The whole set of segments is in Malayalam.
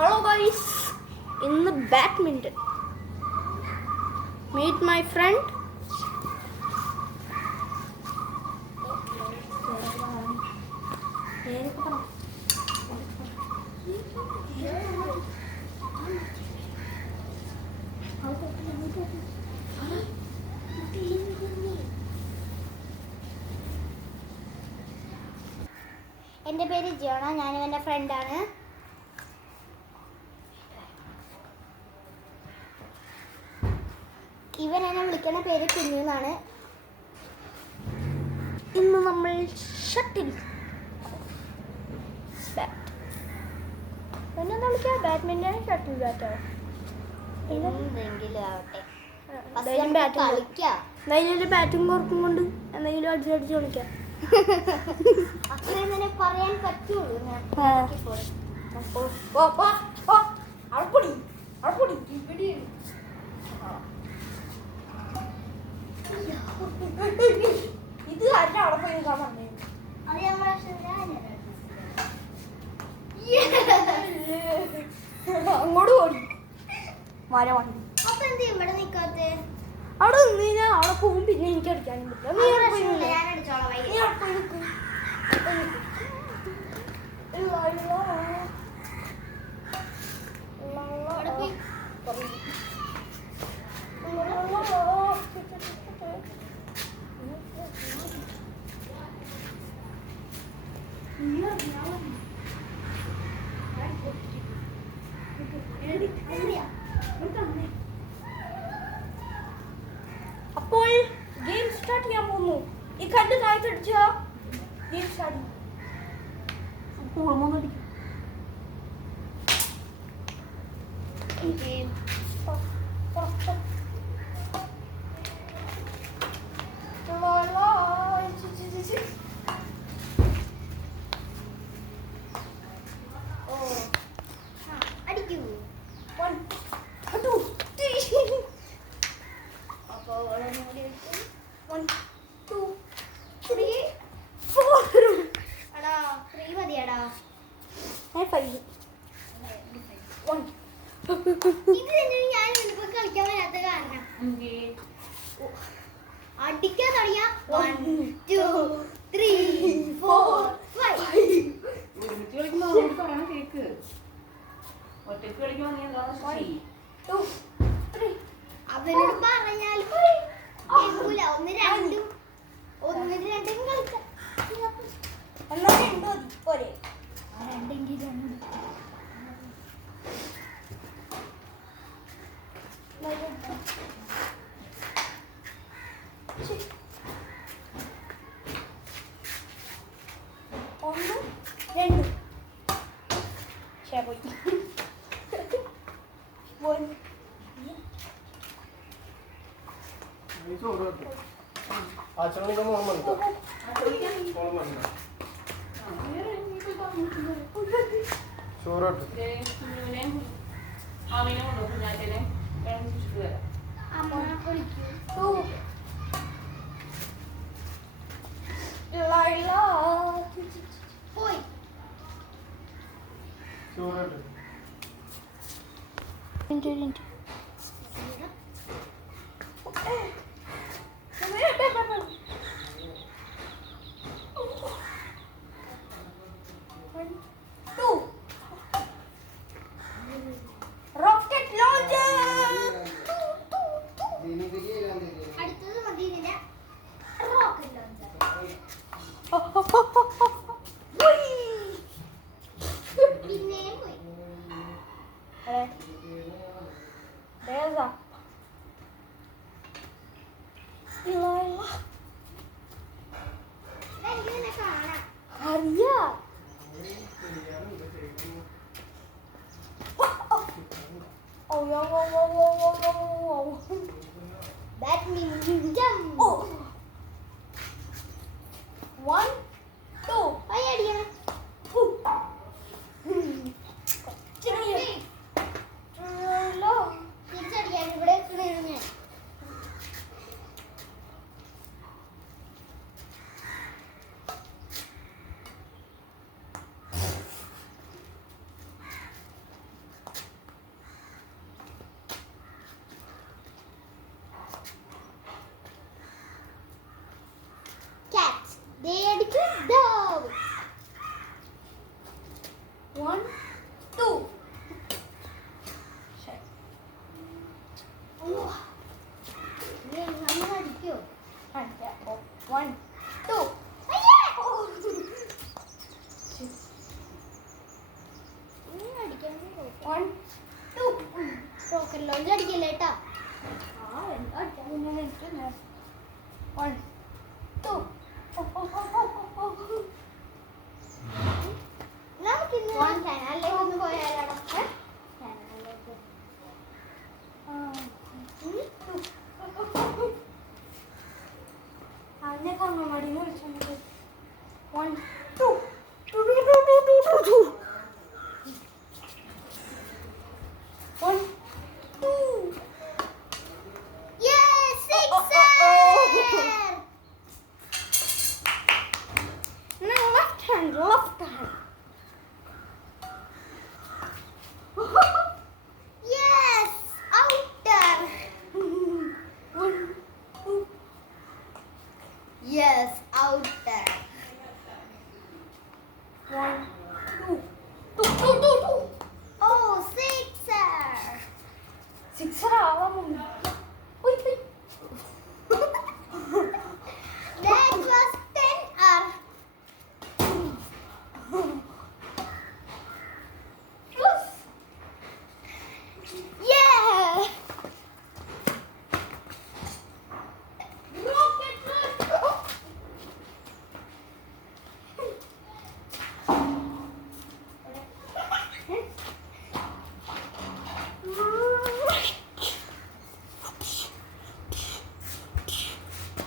Hello guys, in the badminton. Meet my friend. എൻ്റെ പേര് ജിയോണ, ഞാനും എൻ്റെ ഫ്രണ്ടാണ്. ഇവൻ എന്നെ വിളിക്കുന്ന പേര് കുഞ്ഞു എന്നാണ്. ഇന്ന് നമ്മൾ ഷട്ടിൽ എന്താ വിളിക്കുക? ബാഡ്മിൻ്റൺ, ഷട്ടിൽ ബാറ്റോ എന്തെങ്കിലും ആവട്ടെ, എന്തെങ്കിലും ബാറ്റും കോർക്കും കൊണ്ട് എന്തെങ്കിലും അടിച്ചടിച്ച് കളിക്കാം. അത്രയും തന്നെ പറയാൻ പറ്റുള്ളൂ. ഇത് അല്ല അവിടെ പോയി പറഞ്ഞത്. അത് നമ്മളെ അങ്ങോട്ട് ഓടി മര വണ്ടി. അപ്പൊ എന്ത് ഇവിടെ നിക്കാത്തെ? അവിടെ നിന്ന് കഴിഞ്ഞാൽ അവിടെ പോകും. പിന്നെ എനിക്ക് അടിക്കാനും പറ്റില്ല. ഞാൻ അടിച്ചോളാം. അപ്പോൾ ഗെയിം സ്റ്റാർട്ട് ചെയ്യാൻ പോകുന്നു. ഈ കണ്ട് താഴ്ത്തടിച്ച ഗെയിം സ്റ്റാർട്ട് ചെയ്യും. അടിക്കൂ. അപ്പൊ 1 2 3 4. എടാ 3 മതിയടാ. 5 1. ഇത് തന്നെ ഞാൻ ഇപ്പൊ കളിക്കാൻ വരാത്ത കാരണം. അടിക്കാൻ തുടങ്ങിയ 1 2 3 4 5. അവനോട് പറഞ്ഞാൽ കേൾക്കൂല. 1 2 കളിക്കാം. എന്നാ രണ്ടോ പോരെ? രണ്ടെങ്കിലും ഒന്ന് രണ്ട് പോയി. അമ്മ വിളിക്കൂ. പോയി. Rocket launcher. അടുത്തത് മതി ഇതിന്റെ റോക്കറ്റ് ലോഞ്ചർ. പിന്നെയും പോയി. എനിക്ക് നിന്നെ കാണാം. അറിയാം. ബാഡ്മിന്റൺ. 1 2 അടിയാണ്. തിരിച്ചടിക്കാൻ ഇവിടെ ഞാൻ. 1, 2. ശരി. നമ്മൾ അടിക്കോ? അടിക്കാം. 1, 2. അടിക്കാൻ 1, 2. റോക്കറ്റ് ലോഞ്ച് അടിക്കല്ലേ കേട്ടാ. അടിക്കാം. 1, 2. നമുക്കിന്ന് ചാനലിലേക്ക് ഒന്ന് പോയാലോ? ചാനലിലേക്ക് അതിനെ കങ്ങമടിന്ന് വിളിച്ചോണ്ട് 1, 2. 1, 2. Yes, sixer! Now left hand. Yes, outer. 1, 2. Yes, outer. 1, 2. Oh, sixer. Sixer ആവാൻ പോകുന്നു. That was 10 or Plus. yeah. Rocket, let's go.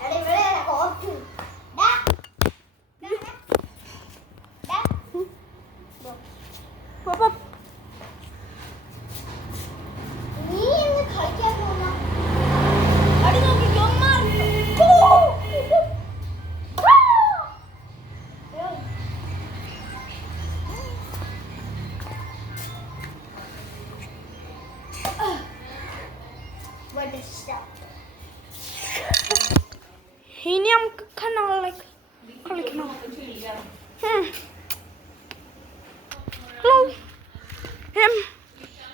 എടാ ഇവിടെ കോർത്ത്. ഡാ. ഡാ. Papa. നീ ഇന്ന് കളിക്കാൻ പോകുന്ന അടി നോക്കിക്കോ മാറി. what is that? ഇനി നമുക്ക് കണ്ണാളിലേക്ക് കളിക്കണം. ഹലോ.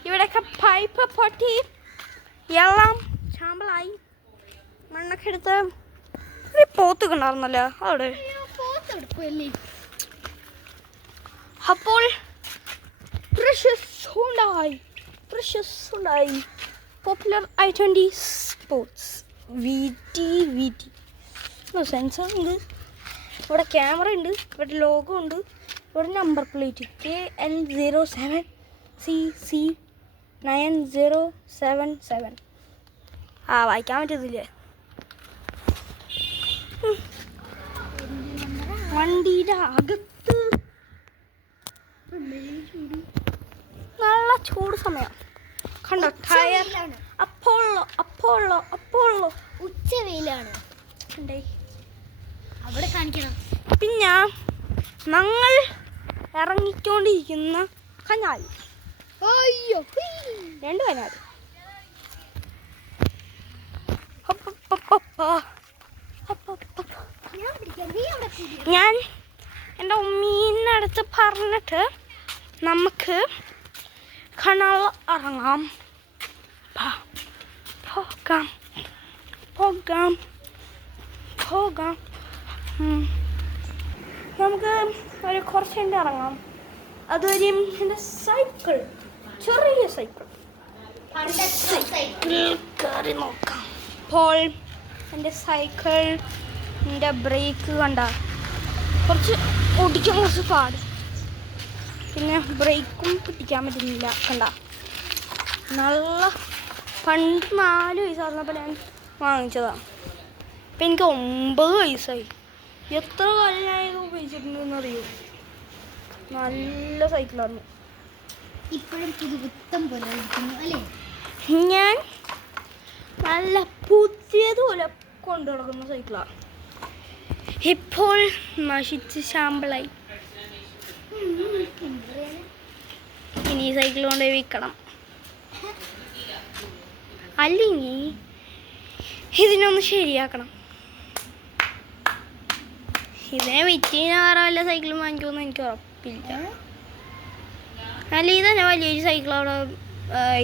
ഇവിടെയൊക്കെ പൈപ്പ് പൊട്ടി എല്ലാം ചാമ്പലായി. മണ്ണൊക്കെ എടുത്ത് ഒരു പോത്ത് കണ്ടായിരുന്നല്ലോ അവിടെ. പോത്ത് എടുക്കുമല്ലേ? അപ്പോൾ പ്രഷ്യസ് ഉണ്ടായി popular i20 sports VT sensor ഉണ്ട്, ഇവിടെ ക്യാമറ ഉണ്ട്, ഇവിടെ ലോഗോ ഉണ്ട്, ഇവിടെ നമ്പർ പ്ലേറ്റ് KL07CC9077. വായിക്കാൻ പറ്റത്തില്ലേ? വണ്ടിയുടെ അകത്ത് നല്ല ചൂട് സമയം കണ്ടോ. ടയർ അപ്പോളോ ഉച്ച വെയിലാണ് ഉണ്ടേ. അവിടെ കാണിക്കണം. പിന്നെ ഞങ്ങൾ ഇറങ്ങിക്കൊണ്ടിരിക്കുന്ന കനാൽ, അയ്യോ 2 കനാൽ. ഞാൻ എൻ്റെ ഉമ്മീനടുത്ത് പറഞ്ഞിട്ട് നമുക്ക് കനാൽ ഇറങ്ങാം. പോകാം. നമുക്ക് ഒരു കുറച്ച് കഴിഞ്ഞ് ഇറങ്ങാം. അതുവരെ എൻ്റെ സൈക്കിൾ, ചെറിയ സൈക്കിൾ കയറി നോക്കാം. അപ്പോൾ എൻ്റെ സൈക്കിളിൻ്റെ ബ്രേക്ക് കണ്ട കുറച്ച് ഓടിക്കാൻ കുറച്ച് പാട്, പിന്നെ ബ്രേക്കും പിടിക്കാൻ പറ്റുന്നില്ല. കണ്ട നല്ല പണ്ട് 4 വയസ്സായിരുന്നപ്പോൾ ഞാൻ വാങ്ങിച്ചതാണ്. ഇപ്പം എനിക്ക് 9 വയസ്സായി. എത്ര കാലം ഞാൻ ഇത് ഉപയോഗിച്ചിട്ടുണ്ടെന്നറിയോ? നല്ല സൈക്കിളായിരുന്നു. ഇപ്പോഴും പുതുപുത്തം പോലെ ഇരിക്കുന്നു അല്ലേ? ഞാൻ നല്ല പുതിയതുപോലെ കൊണ്ടു നടക്കുന്ന സൈക്കിളാണ്. ഇപ്പോൾ നശിച്ച് ശാമ്പളായി. ഇനി സൈക്കിൾ കൊണ്ടുപോയി വിൽക്കണം, അല്ലെങ്കിൽ ഇതിനൊന്ന് ശരിയാക്കണം. ഇതിനെ വിറ്റ് വേറെ വല്ല സൈക്കിളും വാങ്ങിക്കുമെന്ന് എനിക്ക് ഉറപ്പില്ല. അല്ലെങ്കിൽ തന്നെ വലിയൊരു സൈക്കിൾ അവിടെ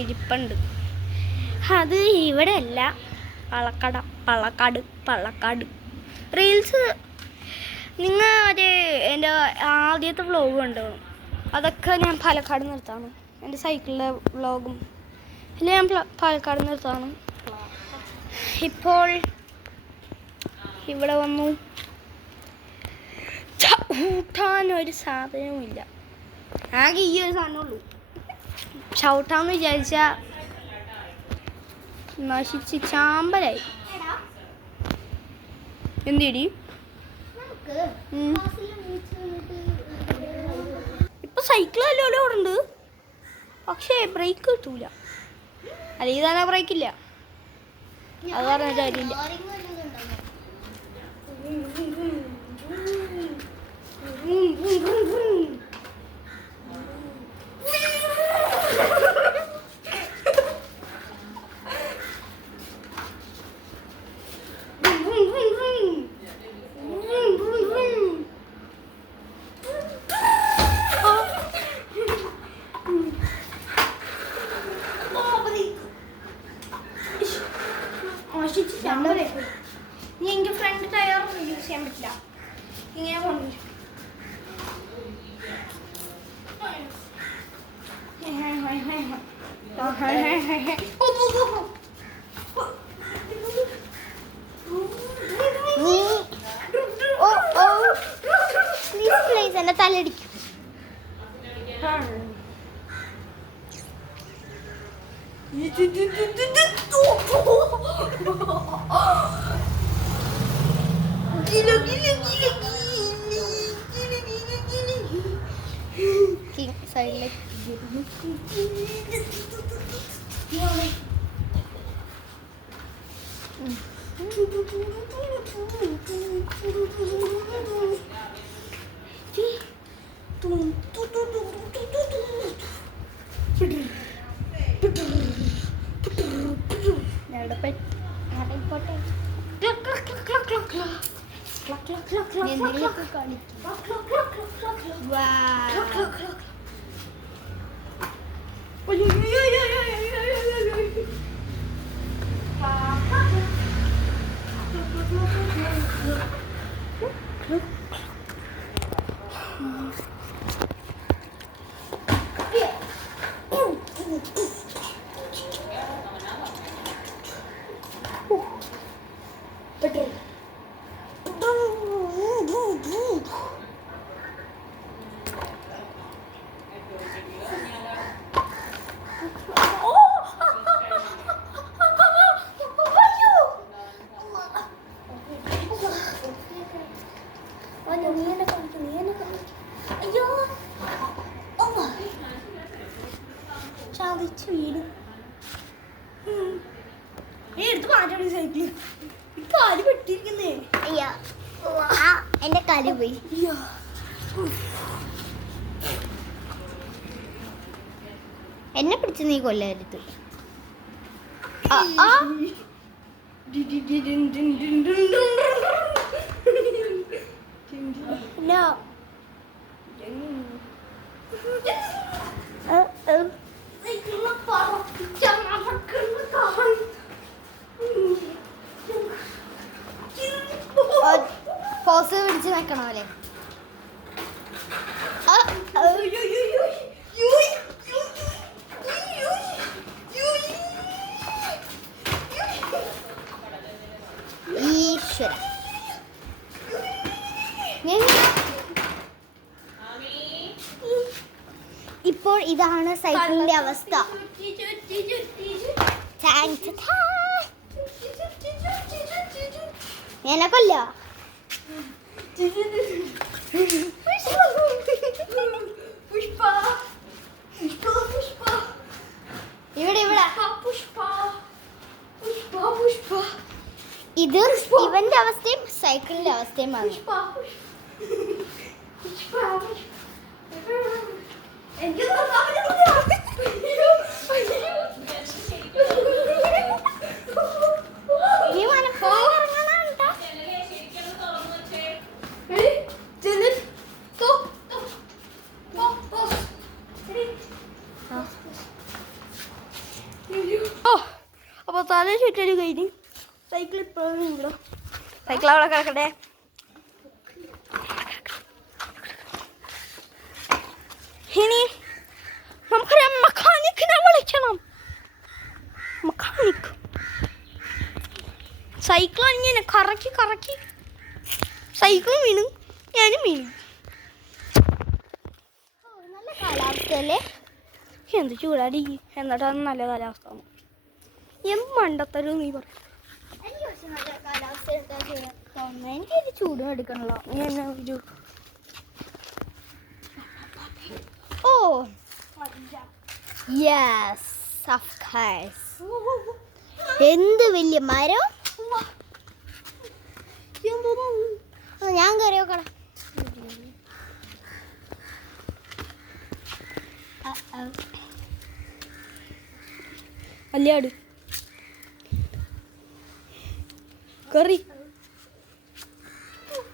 ഇരിപ്പുണ്ട്. അത് ഇവിടെ അല്ല, പള്ളക്കാട്. റീൽസ് നിങ്ങൾ മറ്റേ എൻ്റെ ആദ്യത്തെ വ്ളോഗ് കണ്ടോ? അതൊക്കെ ഞാൻ പാലക്കാട് നിർത്താണ്. എൻ്റെ സൈക്കിളിൻ്റെ വ്ളോഗും എല്ലാം ഞാൻ പാലക്കാട് നിർത്താണ്. ഇപ്പോൾ ഇവിടെ വന്നു ചവിട്ടാനൊരു സാധനവുമില്ല. ആകെ ഈ ഒരു സാധനമുള്ളൂ. ചവിട്ടാന്ന് വിചാരിച്ചാൽ നശിച്ച് ചാമ്പലായി. എന്തിടി ഇപ്പൊ സൈക്കിളല്ലോ അവിടെ ഉണ്ട്, പക്ഷേ ബ്രേക്ക് കിട്ടൂല. അല്ലെങ്കിൽ തന്നെ ബ്രേക്കില്ല. അത് പറഞ്ഞിട്ട് കാര്യമില്ല. നീ എൻ്റെ ഫ്രണ്ട് ടയർ യൂസ് ചെയ്യാൻ പറ്റില്ല. ഇങ്ങനെ കൊണ്ടുവരും. എന്റെ തലടിക്കും. സൈഡിലേക്ക് ചാവിച്ച് വീടും എടുത്ത് മാറ്റണം സൈക്കിൾ. ഇപ്പൊ ആര് പെട്ടിരിക്കുന്നേ? അയ്യോ എന്റെ കാല് പോയി. എന്നെ പിടിച്ച് നീ കൊല്ലരുത്. No. പോസ് പിടിച്ച് നിൽക്കണോ അല്ലേ? ഈശ്വര, ഇപ്പോൾ ഇതാണ് സൈക്കിളിന്റെ അവസ്ഥ. എനക്കല്ല ഇവിടെ ഇവിടെ ഇത് ഇവന്റെ അവസ്ഥയും സൈക്കിളിന്റെ അവസ്ഥയുമാണ്. അത് ചുറ്റൊരു കഴിഞ്ഞ് സൈക്കിൾ ഇപ്പോഴും ഇവിടെ സൈക്കിൾ അവിടെ കിടക്കട്ടെ. ഇനി നമുക്കൊരു മെക്കാനിക്കിനെ വിളിക്കണം. മെക്കാനിക് സൈക്കിൾ ഇങ്ങനെ കറക്കി കറക്കി സൈക്കിളും വീണു ഞാനും വീണു. നല്ല കാലാവസ്ഥയല്ലേ? എന്ത് ചൂടാടി, എന്നിട്ടാണ് നല്ല കാലാവസ്ഥ. മണ്ടത്തരും നീ പറയും. എനിക്ക് പക്ഷെ നല്ല കാലാവസ്ഥ എനിക്ക് ചൂടും എടുക്കണല്ലോ. Oh yes of course. എന്ത് വലിയ മരം. ഞാൻ കയറി നോക്കണം. അല്ലാട് കറി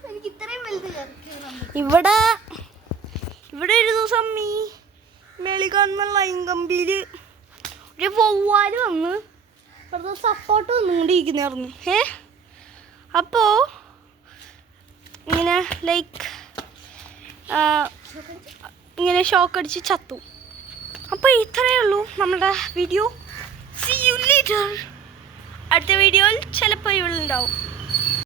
എനിക്ക് ഇത്രയും വലുത് ഇവിടെ ഇവിടെ ഒരു ദിവസം ഈ മേളി കാണുന്ന ലൈൻ കമ്പിയിൽ ഒരു വവ്വാല് വന്ന് വെറുതെ സപ്പോർട്ട് വന്നുകൊണ്ടിരിക്കുന്നതായിരുന്നു. അപ്പോൾ ഇങ്ങനെ ലൈക്ക് ഇങ്ങനെ ഷോക്ക് അടിച്ച് ചത്തു. അപ്പോൾ ഇത്രയേ ഉള്ളൂ നമ്മുടെ വീഡിയോ. See you later. അടുത്ത വീഡിയോയിൽ ചിലപ്പോൾ ഇവളുണ്ടാവും.